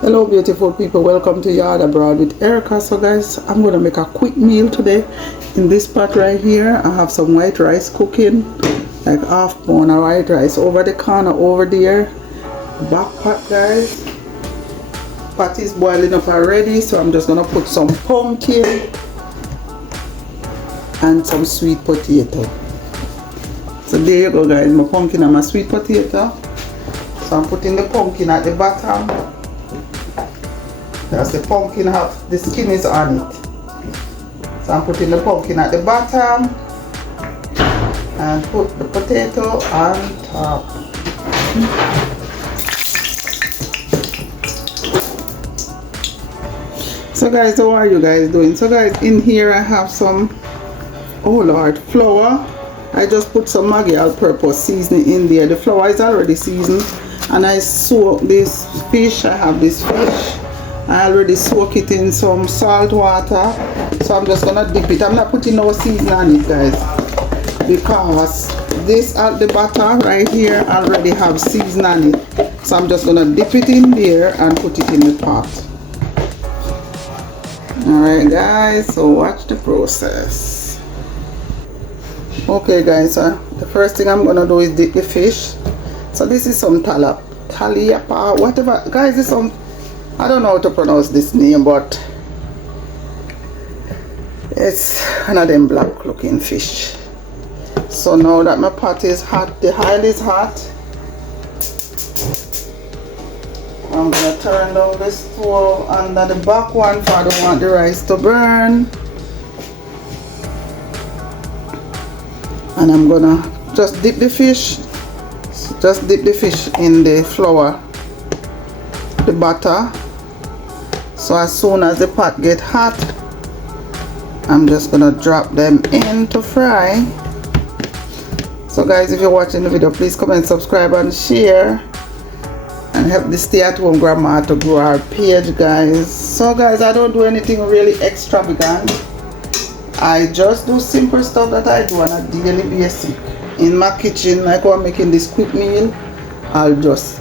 Hello beautiful people, welcome to Yard Abroad with Erica. So guys, I'm gonna make a quick meal today. In this pot right here I have some white rice cooking, like half pound of white rice over the corner over there. Back pot guys, pot is boiling up already, so I'm just gonna put some pumpkin and some sweet potato. So there you go guys, my pumpkin and my sweet potato. So I'm putting the pumpkin at the bottom. That's the pumpkin have the skin is on it. So I'm putting the pumpkin at the bottom and put the potato on top. So guys, how are you guys doing? So guys, in here I have some, oh lord, flour. I just put some Maggi all-purpose seasoning in there. The flour is already seasoned, and I soak this fish. I have this fish. I already soak it in some salt water, so I'm just gonna dip it. I'm not putting no seasoning on it guys, because this at the bottom right here already have seasoning on it. So I'm just gonna dip it in there and put it in the pot. Alright guys, so watch the process. Okay guys, so the first thing I'm gonna do is dip the fish. So this is some taliyapa, whatever guys, this is some, I don't know how to pronounce this name, but it's one of them black looking fish. So now that my pot is hot, the oil is hot, I'm gonna turn down the stove under the back one, for I don't want the rice to burn. And I'm gonna just dip the fish, in the flour, the butter. So as soon as the pot get hot, I'm just gonna drop them in to fry. So guys, if you're watching the video, please comment, subscribe and share, and help the stay at home grandma to grow our page guys. So guys, I don't do anything really extravagant. I just do simple stuff that I do on a daily basis in my kitchen. Like when I'm making this quick meal, I'll just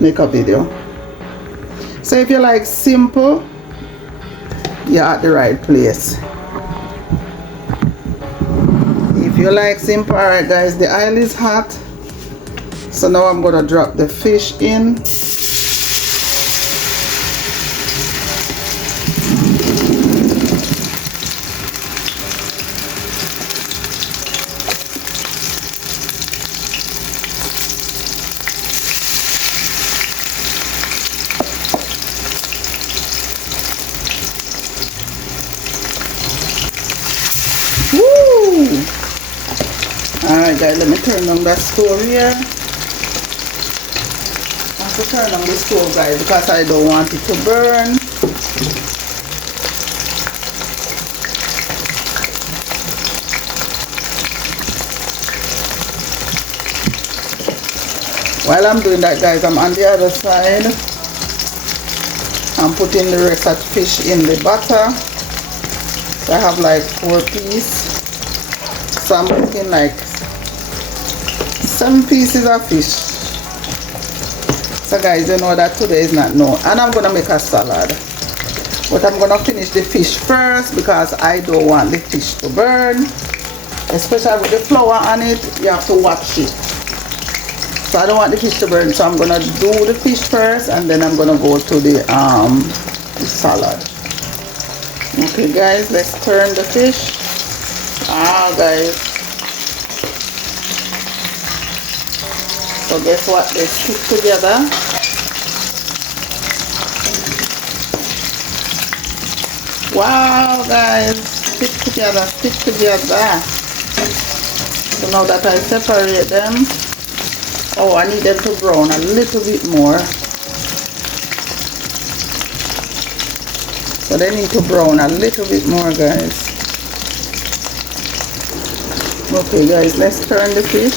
make a video. So if you like simple, you're at the right place. If you like simple, alright guys, the oil is hot. So now I'm gonna drop the fish in. Alright guys, let me turn on that stove here. I have to turn on the stove guys, because I don't want it to burn. While I'm doing that guys, I'm on the other side. I'm putting the rest of the fish in the butter. So I have like 4 pieces. So I'm putting like 7 pieces of fish. So guys, you know that today is not known. And I'm gonna make a salad, but I'm gonna finish the fish first, because I don't want the fish to burn, especially with the flour on it. You have to watch it. So I don't want the fish to burn, so I'm gonna do the fish first, and then I'm gonna go to the salad. Okay guys, let's turn the fish. Guys, so guess what, they stick together. Wow guys, stick together. So now that I separate them, oh, I need them to brown a little bit more. So they need to brown a little bit more guys. Okay guys, let's turn the fish.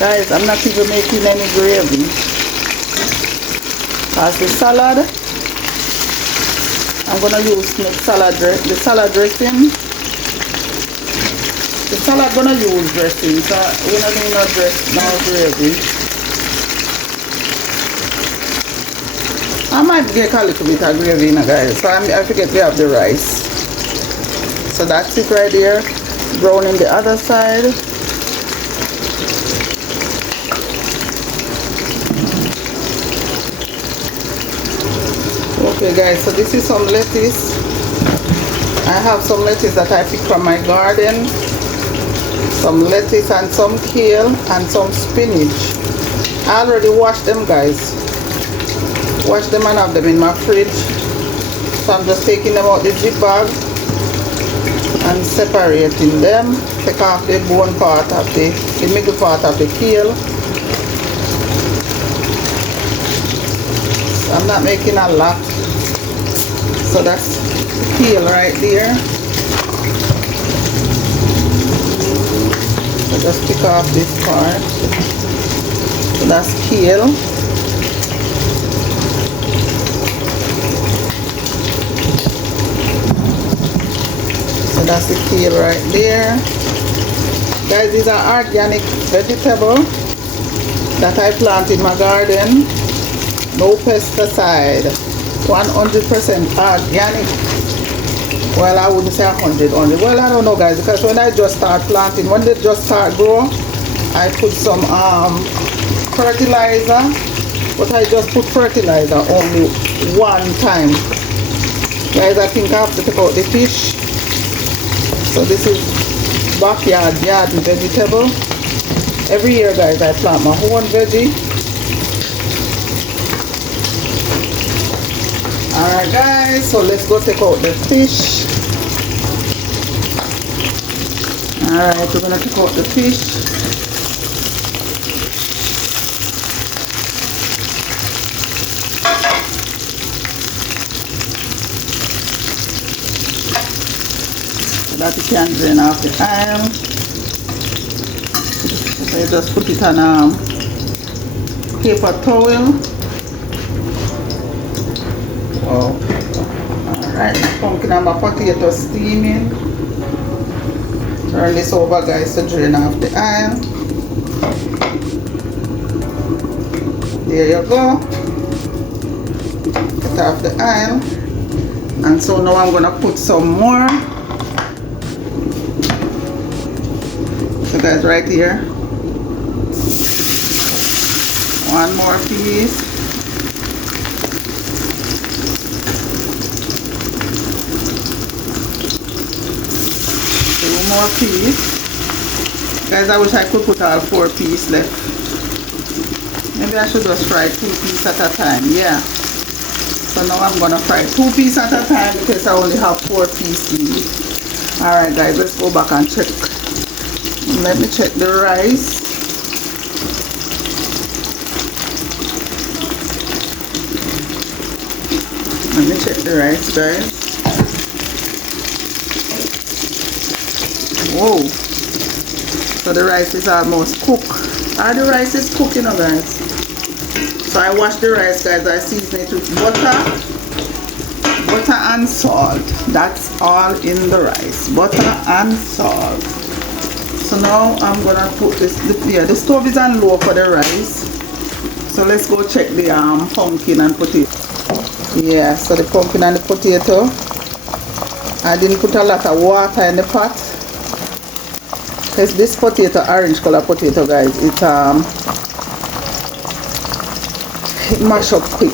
Guys, I'm not even making any gravy. As the salad, I'm gonna use the salad dressing. The salad gonna use dressing, so we're not doing no gravy. I might get a little bit of gravy, guys. So I forget we have the rice. So that's it right there. Browning the other side. Okay guys, so this is some lettuce. I have some lettuce that I picked from my garden. Some lettuce and some kale and some spinach. I already washed them, guys. Wash them and have them in my fridge. So I'm just taking them out the zip bag and separating them. Take off the bone part of the middle part of the kale. So I'm not making a lot. So that's the kale right there. So just pick off this part. So that's kale. So that's the kale right there. Guys, these are organic vegetable that I plant in my garden. No pesticide. 100% organic. Well, I wouldn't say 100 only. Well, I don't know, guys, because when I just start planting, when they just start grow, I put some fertilizer. But I just put fertilizer only one time. Guys, I think I have to take out the fish. So this is backyard garden vegetable. Every year, guys, I plant my own veggie. Alright guys, so let's go take out the fish. Alright, we're gonna take out the fish. So that you can drain off the oil. So you just put it on a paper towel. Oh, alright, pumpkin and my potato steaming. Turn this over, guys, to drain off the oil. There you go. Get off the oil. And so now I'm going to put some more. So guys, right here. One more piece. More piece. Guys, I wish I could put all 4 pieces left. Maybe I should just fry 2 pieces at a time. Yeah. So now I'm gonna fry 2 pieces at a time because I only have 4 pieces. Alright guys, let's go back and check. Let me check the rice. Let me check the rice, guys. Whoa, so the rice is almost cooked. The rice is cooked, you know, guys. So I wash the rice, guys. I season it with butter and salt. That's all in the rice, butter and salt. So now I'm gonna put this. The stove is on low for the rice. So let's go check the pumpkin and potato. Yeah, so the pumpkin and the potato. I didn't put a lot of water in the pot. Because this potato, orange color potato, guys, it mash up quick.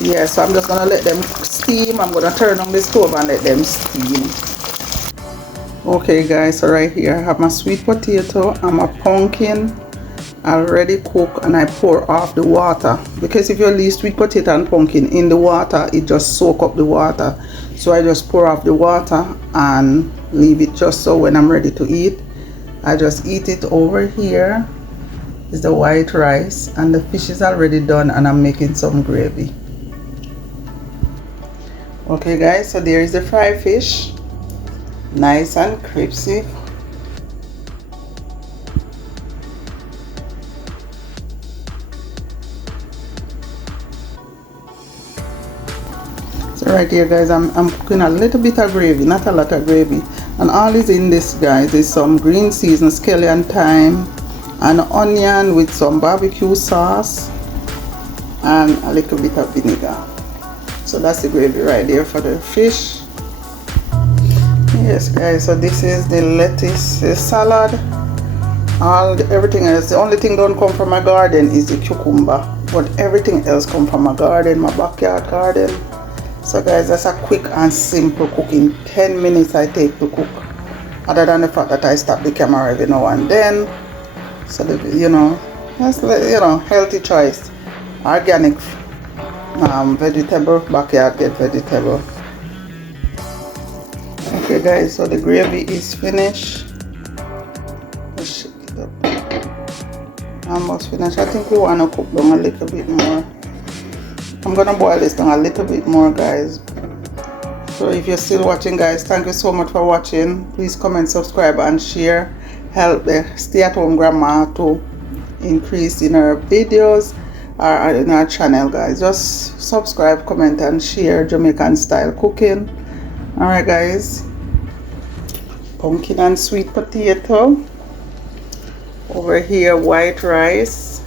Yeah, so I'm just gonna let them steam. I'm gonna turn on the stove and let them steam. Okay guys, so right here I have my sweet potato and my pumpkin already cooked, and I pour off the water, because if you leave sweet potato and pumpkin in the water, it just soak up the water. So I just pour off the water and leave it just so when I'm ready to eat, I just eat it. Over here is the white rice and the fish is already done, and I'm making some gravy. Okay guys, so there is the fried fish, nice and crispy. So right here guys, I'm cooking a little bit of gravy, not a lot of gravy. And all is in this, guys, is some green season, scallion thyme, and onion with some barbecue sauce and a little bit of vinegar. So that's the gravy right there for the fish. Yes, guys, so this is the lettuce salad. Everything else, the only thing don't come from my garden is the cucumber, but everything else come from my garden, my backyard garden. So guys, that's a quick and simple cooking. 10 minutes I take to cook, other than the fact that I stop the camera every now and then. So that's, healthy choice. Organic vegetable, backyard get vegetable. Okay guys, so the gravy is finished. Let's shake it up. Almost finished. I think we want to cook down a little bit more. I'm gonna boil this down a little bit more, guys. So if you're still watching, guys, thank you so much for watching. Please comment, subscribe and share. Help the stay-at-home grandma to increase in her videos or in our channel, guys. Just subscribe, comment and share Jamaican style cooking. Alright guys, pumpkin and sweet potato. Over here, white rice.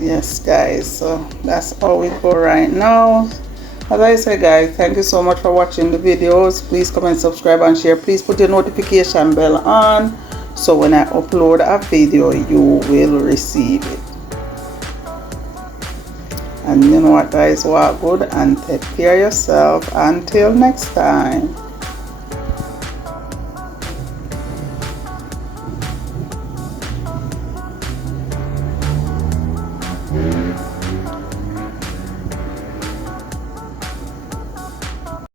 Yes guys, so that's how we go right now. As I say, guys, thank you so much for watching the videos. Please comment, subscribe and share. Please put your notification bell on, so when I upload a video you will receive it. And you know what guys, walk good and take care of yourself. Until next time.